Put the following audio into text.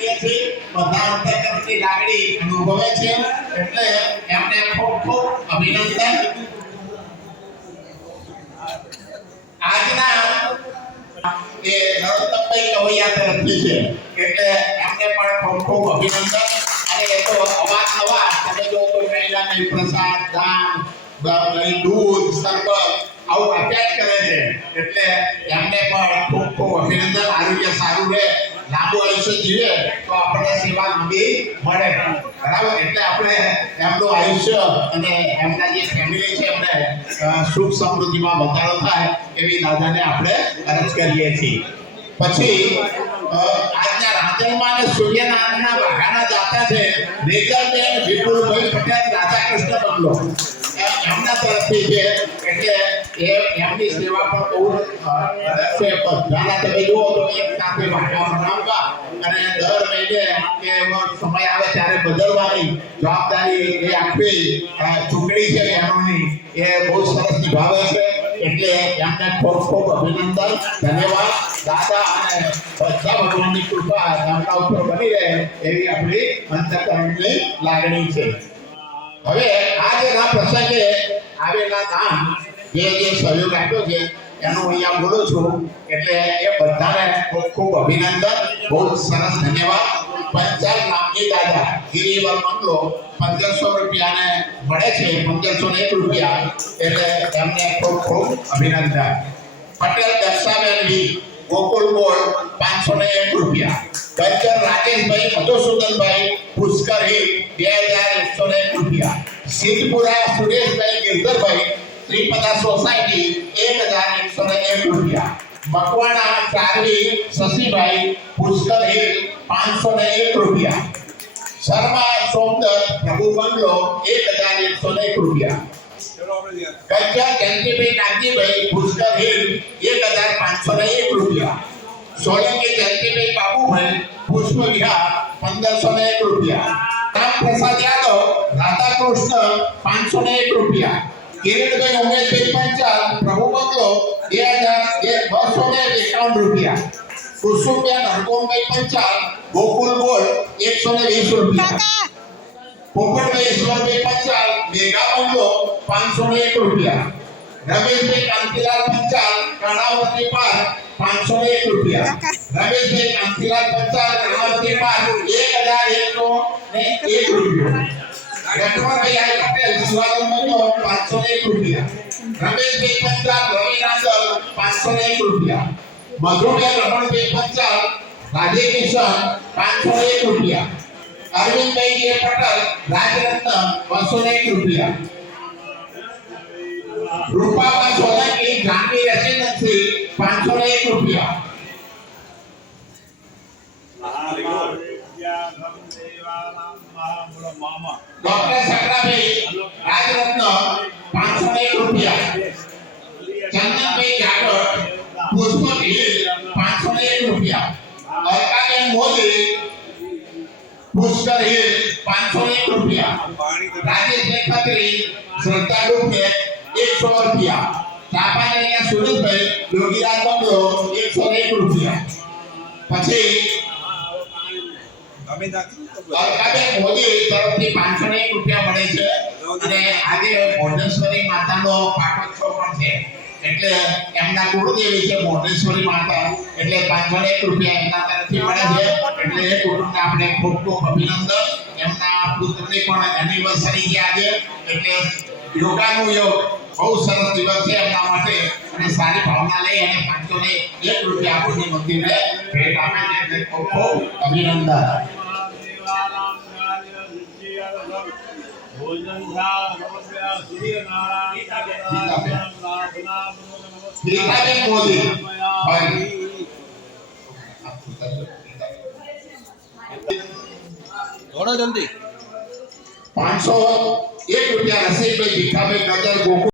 કરીએ છીએ બધા અંતર્ગતની લાગણી અનુભવે છે એટલે એમને ખૂબ ખૂબ અભિનંદન આજના એ નરોત્તમભાઈ કવૈયા તરફથી છે એટલે એમને પણ ખૂબ ખૂબ અભિનંદન અને એ તો અવારનવાર તમે જો કોઈ મહિલાને પ્રસાદ દાન દૂધ શરબત આવું આપ્યા કરે છે એટલે એમને પણ ખૂબ ખૂબ અભિનંદન આરોગ્ય સારું રહે લાંબુ આયુષ્ય જીવે તો આપણને સેવા લાંબી મળે બરાબર એટલે આપણે એમનું આયુષ્ય અને એમના જે ફેમિલી છે એમને સુખ સમૃદ્ધિમાં વધારો થાય એવી દાદાને આપણે અરજ કરીએ છીએ પછી આજના રાજલમાં અને સૂર્યનારાયણના વાઘાના દાતા છે રેજલબેન વિપુલભાઈ પટેલ રાધાકૃષ્ણ બંગલો એમના તરફથી છે એટલે એમની સેવા પણ બહુ છે બધાના તમે જુઓ તો એક સાથે વાઘા બનાવવા અને દર મહિને કે સમય આવે ત્યારે બદલવાની જવાબદારી એ આપવી ચૂંટણી છે એમની એ બહુ સરસ નિભાવે છે એટલે એમને ખૂબ ખૂબ અભિનંદન ધન્યવાદ દાદા અને બધા ભગવાનની કૃપા એમના ઉપર બની રહે એવી આપણી અંતઃકરણની લાગણી છે હવે આજના પ્રસંગે આવેલા દાન જે સહયોગ આપ્યો છે એનું અહીંયા બોલું છું એટલે એ બધાને ખૂબ ખૂબ અભિનંદન બહુ સરસ ધન્યવાદ 50 લાખની દાદા ગિરિવર મંગલો 1500 રૂપિયાને મળે છે 1501 રૂપિયા એટલે એમને ખૂબ ખૂબ અભિનંદન પટેલ દક્ષાબેન વી ગોકુલ બોર્ડ 501 રૂપિયા બંજર રાજેશભાઈ મધુસૂદનભાઈ પુષ્કર હિલ 2101 રૂપિયા સિદ્ધપુરા સુરેશભાઈ ગિરધરભાઈ ત્રિપદા સોસાયટી 1101 રૂપિયા મકવાણા ચારવી શશીભાઈ પુષ્કર હિલ 501 રૂપિયા શર્મા સોમદત્ત પ્રભુ બંગલો 1101 રૂપિયા ગજ્જા જયંતિભાઈ નાગજીભાઈ પુષ્કર હિલ 1501 રૂપિયા સોલંકી જયંતિભાઈ બાબુભાઈ પુષ્પ વિહાર 1501 રૂપિયા રામ પ્રસાદ યાદવ રાધાકૃષ્ણ 501 રૂપિયા કિરીટભાઈ ઉમેશભાઈ પંચાલ પ્રભુ બંગલો 2251 રૂપિયા કુસુમબેન હરગોમભાઈ પંચાલ ગોકુલ બોર્ડ 120 રૂપિયા પોપટભાઈ ઈશ્વરભાઈ પંચાલ મેઘા બંગલો 501 રૂપિયા રમેશભાઈ કાંતિલાલ પંચાલ કર્ણાવતી પાર્ક 501 રૂપિયા રમેશભાઈ કાંતિલાલ પંચાલ કર્ણાવતી પાર્ક 1101 રૂપિયા રટવરભાઈ આઈ પટેલ શિવાજી બંગલો 501 રૂપિયા રમેશભાઈ પંચાલ રવિ નાગલ 501 રૂપિયા મધુબેન રમણભાઈ પંચાલ રાધે કિશન 501 રૂપિયા અરવિંદભાઈ જે પટેલ રાજરત્ન 201 રૂપિયા રૂપાબા સોલંકી જાનવી રેસિડેન્સી 501 રૂપિયા ડોક્ટર સકરાભાઈ રાજરત્ન 501 રૂપિયા ચંદનભાઈ જાગર પુષ્પ હિલ 501 રૂપિયા અલકાબેન મોદી પુષ્કર હિલ 501 રૂપિયા રાજેશભાઈ ખત્રી શ્રદ્ધા ડુકે 100 રૂપિયા ચાપાનેરિયા સુરેશભાઈ યોગીરાજ બંગલો 101 રૂપિયા પછી અલકાબેન મોદી તરફથી 501 રૂપિયા મળે છે અને આજે મોઢેશ્વરી માતાનો પાટોત્સવ પણ છે એટલે એમના ગુરુદેવી છે મોઢેશ્વરી માતા એટલે 501 રૂપિયા એમના તરફથી મળે છે એટલે એ કુટુંબને આપણે ખૂબ ખૂબ અભિનંદન એમના પુત્રની પણ એનિવર્સરી છે આજે એટલે યોગાનું યોગ બહુ સરસ દિવસ છે એમના માટે અને સારી ભાવના લઈ અને 501 રૂપિયા આપણને મંદિરને ભેટ આપે છે એટલે ખૂબ ખૂબ અભિનંદન ગીતાબેન મોદી થોડો જલ્દી 501 રૂપિયા રસીદભાઈ ભીખાભાઈ નગર ગોકુળ